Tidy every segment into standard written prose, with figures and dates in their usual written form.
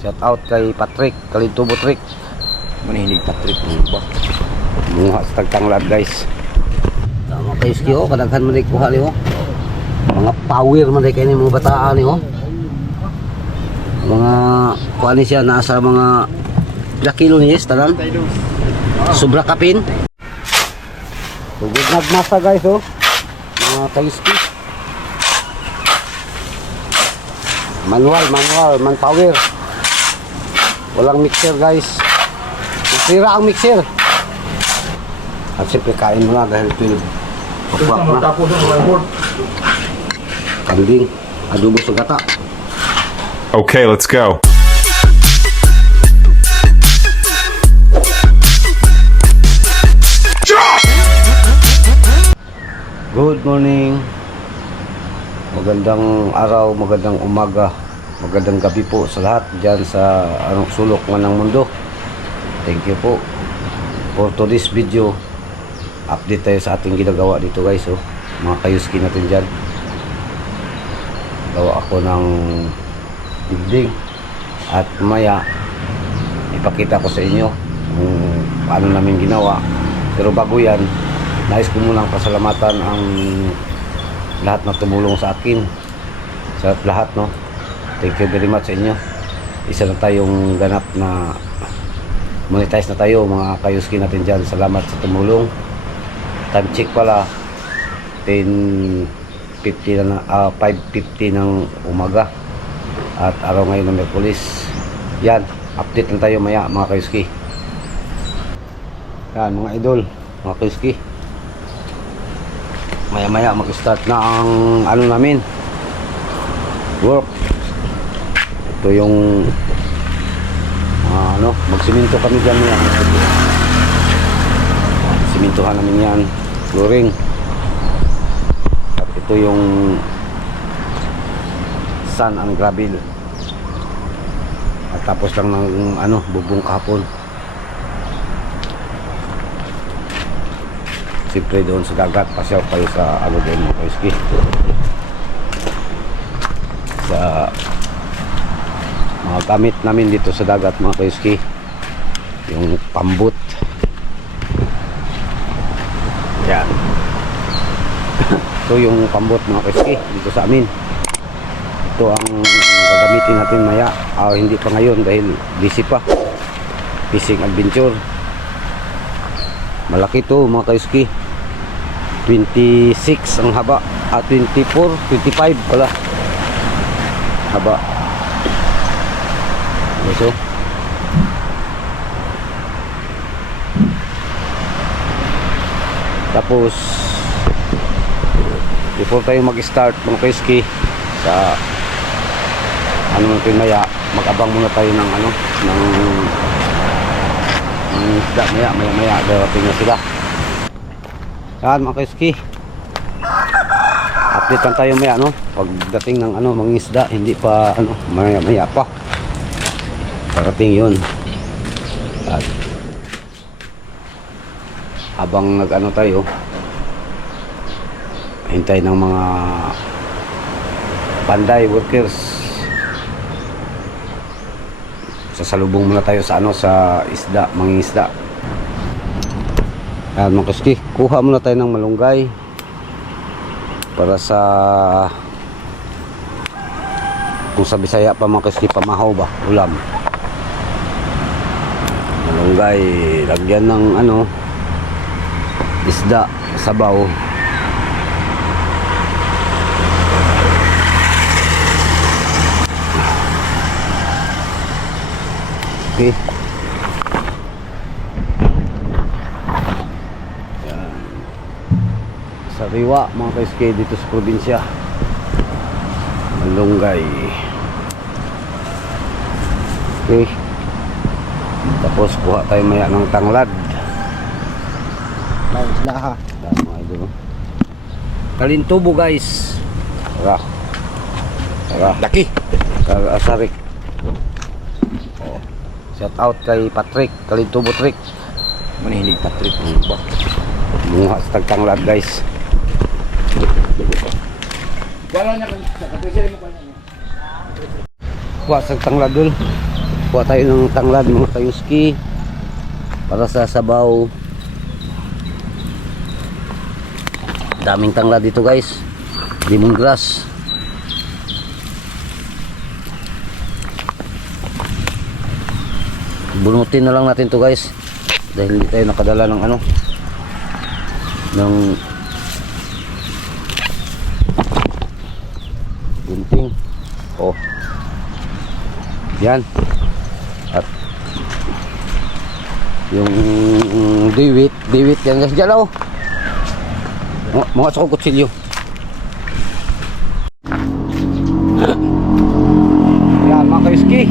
Shout out kay Patrick, Kalintubo Trick. Manihilig Patrick ba? Munga sa tagtanglad guys. Tama kayo skiyo, kadaghan man kuha niyo. Mga power man kay ni mga bataan niyo. Mga kuha ni siya nasa mga kilo ni tanan. Sobra kapin. Tugod nagmasa guys oh. Mga kayo manual, manpower. Walang mixer guys. Nasira ang mixer. At siyempre kain mo na dahil ito yung pakwak na. Kambing, adobo sa gata. Okay, let's go. Good morning. Magandang araw, magandang umaga, magandang gabi po sa lahat dyan sa anong sulok man ng mundo. Thank you po for today's video. Update tayo sa ating ginagawa dito guys oh. Mga kayuski natin dyan. Gawa ako ng building. At maya ipakita ko sa inyo kung paano namin ginawa. Pero bago yan, nais ko munang pasalamatan ang lahat na tumulong sa akin, sa lahat no. Thank you very much sa inyo. Isa na tayong ganap na monetize na tayo mga kayuski natin dyan. Salamat sa tumulong. Time check pala 10:50 na 5:50 ng umaga at araw ngayon ng Miyerkules. Yan, update lang tayo maya mga kayuski. Yan mga idol, mga kayuski, maya mag-start na ang ano namin work. Ito yung magsiminto kami dyan yan. Simintuhan namin yan, flooring. At ito yung sand and gravel. At tapos lang ng bubong kahapon. Siyempre doon sa dagat, pasyaw kayo sa din mga kayuski. Sa mga gamit namin dito sa dagat mga kayuski, yung pambut. Yan. Ito yung pambut mga kayuski dito sa amin. Ito ang gagamitin natin maya. Hindi pa ngayon dahil busy pa. Fishing adventure. Malaki to mga kayuski. 26 ang haba, 24, 25 pala haba. So tapos before tayo mag-start mga kayuski sa natin maya, mag-abang muna tayo ng ng isda maya darating na sila. Yan mga kayuski, update lang tayo maya pagdating ng mga isda. Hindi pa maya pa darating yun. At habang tayo hintay ng mga panday workers, sasalubong muna tayo sa sa isda, mangingisda. Ayan mga kayuski, kuha muna tayo ng malunggay para sa kung sa Bisaya pa mga kayuski, pamahaw ba, ulam. Malunggay, lagyan ng isda, sabaw. Okay. Yan. Sariwa mga kayuski dito sa probinsya. Malunggay. Okay. Tapos kuha tayo maya ng tanglad. Laha. Tama ito. Kalintubo guys. Tara. Laki. Asarik. Shout out kay Patrick, Kalintubo Trick. Manihilig Patrick ba? Munga sa tagtanglad guys. Wala na kasi mo pa niya. Kuha sa tanglad dun. Kuha tayo ng tanglad mga kayuski para sa sabaw. Daming tanglad dito guys. Lemongrass. Bunutin na lang natin to guys dahil hindi tayo nakadala ng ano, ng gunting. Oh, yan. At yung diwit yan guys dyan. Oh, mga sa kutsilyo. Yan mga kayuski,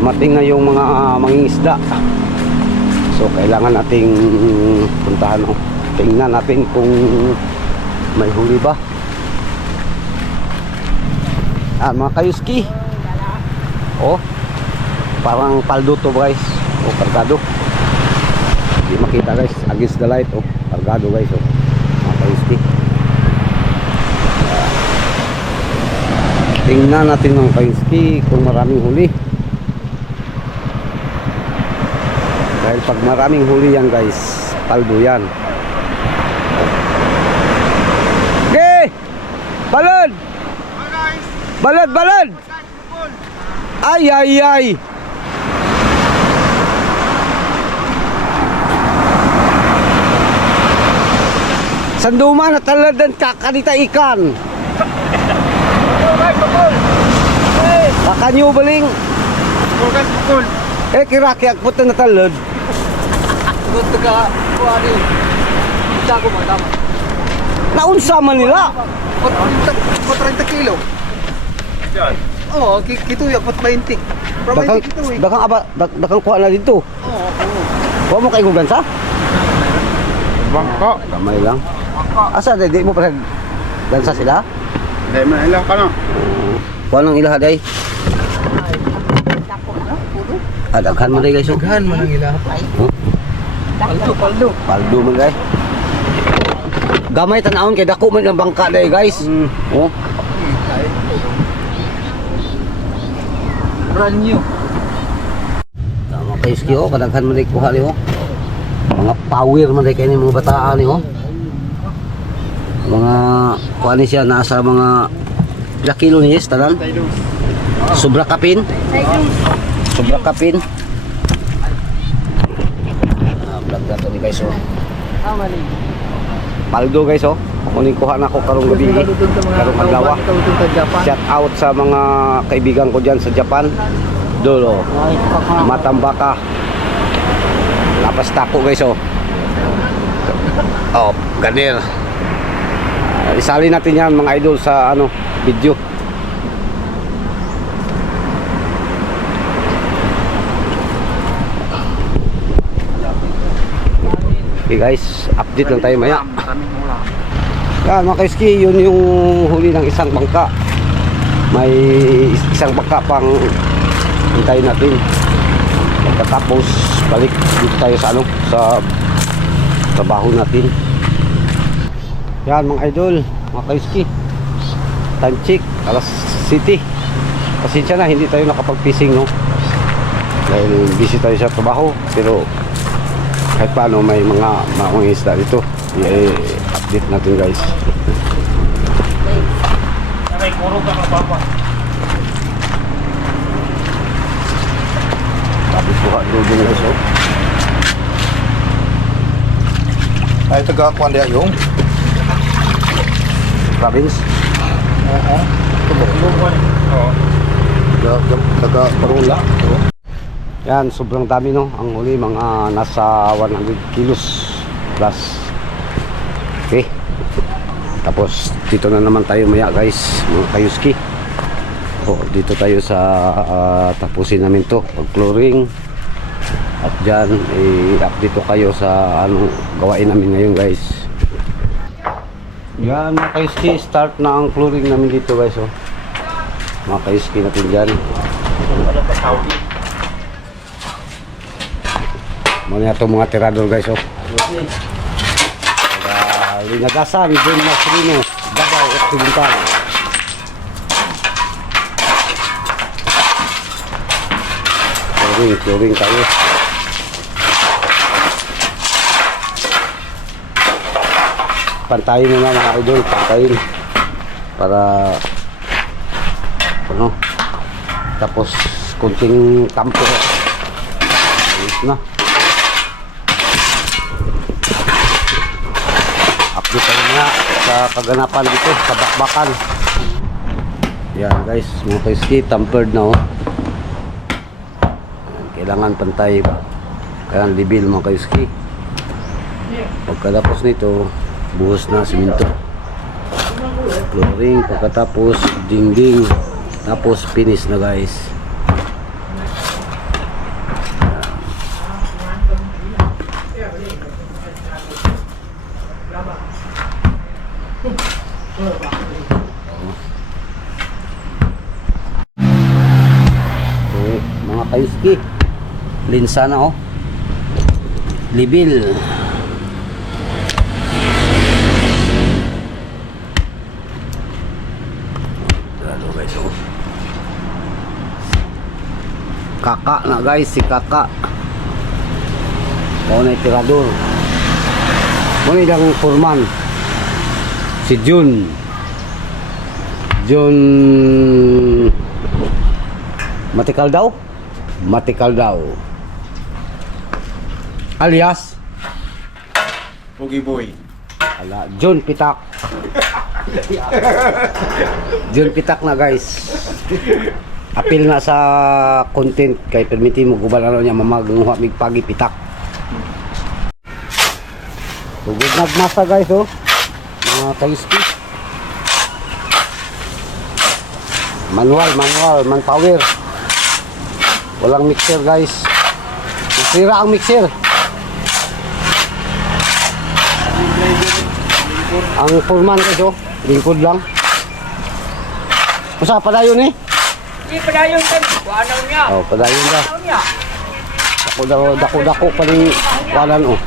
dumating na yung mga mangingisda. So kailangan nating puntahan. Tingnan natin kung may huli ba. Mga kayuski, oh, parang paldo to guys. Oh, kargado. Hindi makita guys against the light. Oh, kargado guys. Oh, mga kayuski, tingnan natin mga kayuski kung maraming huli. Dahil pag maraming huli yan guys, paldo yan. Okay, balad! Balad! Ay! Sanduma na taladan kakanita ikan. Kakanyo baling. Kiraki akpot na natalad. Naunsa man nila. 30 kilo. Yan. Oo, kito yung 20. From 20 kito eh. Dakang kuha na dito. Oo. Kuha mo kay Gugansa? Bangka. Kamay lang. Asa di mo pa gansa sila? Dahil manilang ka na. Kuha ng ilaha day. Daghan mo day guys. Daghan man ang ilaha. Paldo man guys. Gamay tanawon kay dako man ang bangka day guys. Oh. Brand new. Tama kay ski oh, kadaghan man day kuha ni oh. Mga power man day kay ni mga bataan ni oh. Mga kuha ni siya nasa mga ilang kilo ni tanan. Sobra kapin. Vlog na to ni guys oh. Paldo guys oh. Kunin kuha na ako karong gabi. Karong adlaw. Shout out sa mga kaibigan ko diyan sa Japan. Dolo. Matambaka. Lapas tako guys oh. Oh, ganir. Isali natin yan mga idol sa ano, video. Okay guys, update lang tayo maya. Yan mga kaiski, yun yung huli ng isang bangka. May isang bangka pang hintayin natin. Pagkatapos balik dito tayo sa ano, sa trabaho natin. Yan mga idol, mga kaiski, time check, alas city. Pasensya na, hindi tayo nakapag-fishing no, dahil busy tayo sa trabaho. Pero kahit paano may mga isda dito, i-update natin guys. May kuro ka papa. Tapos buka doon guys oh. Ay, taga-kuan dia yung. Province. Oo. Taga-Parula. Yan, sobrang dami no. Ang huli mga nasa 100 kilos plus. Okay. Tapos dito na naman tayo maya guys, mga kayuski. Dito tayo sa tapusin namin to, pag-flooring. At dyan, i-update ko kayo sa anong gawain namin ngayon guys. Yan mga kayuski, start na ang flooring namin dito guys oh. Mga kayuski natin dyan. Mga itong mga tirador guys oh. Linagasan, doon na Sirino, Davao, Occidental. flooring tayo. Pantayin mo na mga idol, pantayin. Para ano, tapos kunting kampo. Ayos na. Update tayo na sa kaganapan dito, sa bakbakan. Yan guys, mga kaiski, tampered na oh. Kailangan pantay, kailangan libil mga kaiski. Pagkatapos nito, buhos na simento, flooring, pagkatapos dingding, tapos finish na guys. So, mga kaiski, linsa na oh, libil. Kaka na guys, si Kaka. Ako na tirador. Muna ilang foreman. Si Jun. Jun Matikal daw? Matikal daw. Alias Pogi boy. ala, Jun Pitak. Jun Pitak na guys. Apil na sa content kay permiti mo gubal ano niya mamagnuha mig pagi pitak. Tugod nagmasa guys oh. Mga kaiski. Manual, manpower. Walang mixer guys. Nasira ang mixer. Ang foreman guys oh, lingkod lang. Usa pa dayon eh. Di padayon kan, wanaw niya. Oh, padayon da. Wanaw niya. Dako pa ning walan oh.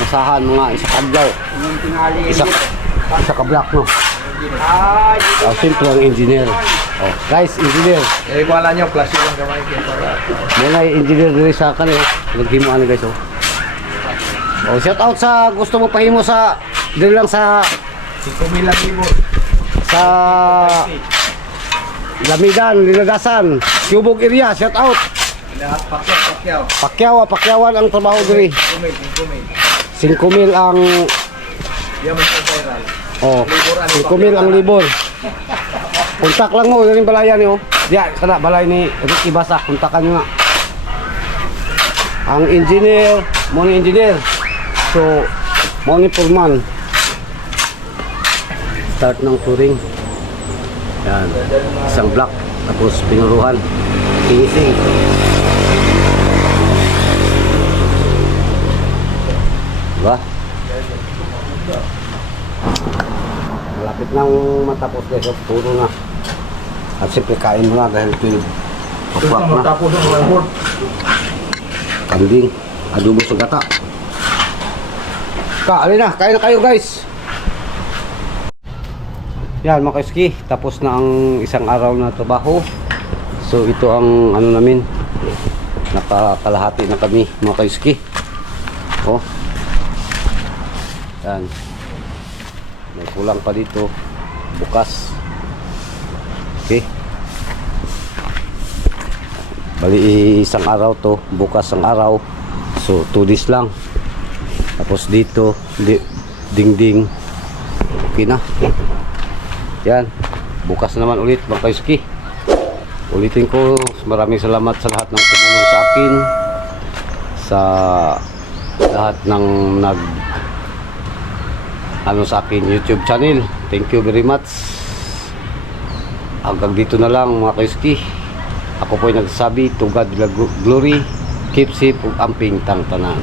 Masahan mga isa kadlaw. Yung tingali. Isa ka block no. Ah, Oh, simple ang engineer. Oh, guys, engineer. Eh, wala nyo, flash yung gamay kaya para. Muna engineer diri sa kanil. Naghimo ano guys oh. Oh, shout out sa gusto mo pahimo sa diri lang sa 5,000 libo. sa Lamigan, Linagasan, Cubog area, shout out. Lahat pakyaw. Pakyawan ang trabaho diri. 5,000 ang Yaman sa viral. oh, 5,000 ang libor. Kontak lang mo yung balayan niyo. Diya, sana balay ni Ricky Basa, kontakan niyo nga. Ang engineer, mo ni engineer. So, mo ni foreman. Start ng touring. Yan, isang block, tapos pinuruhan, finishing. Diba? Malapit nang matapos guys, so, puro na. At siyempre kain mo na dahil 12 o'clock na. Tapos ng report. Kambing, adobo sa gata. Alin na, kain na kayo guys. Yan mga kaiski, tapos na ang isang araw na trabaho. So ito ang ano namin, nakakalahati na kami mga kaiski. Oh. Yan. May kulang pa dito. Bukas. Okay. Bali isang araw to, bukas ang araw. So 2 days lang. Tapos dito, dingding. Okay na. Yan, bukas naman ulit mga kaiski. Ulitin ko, maraming salamat sa lahat ng tumulong sa akin, sa lahat ng ano sa akin YouTube channel. Thank you very much. Hanggang dito na lang mga kaiski. Ako po'y nagsasabi, to God be the glory, keep safe ug amping tang tanan.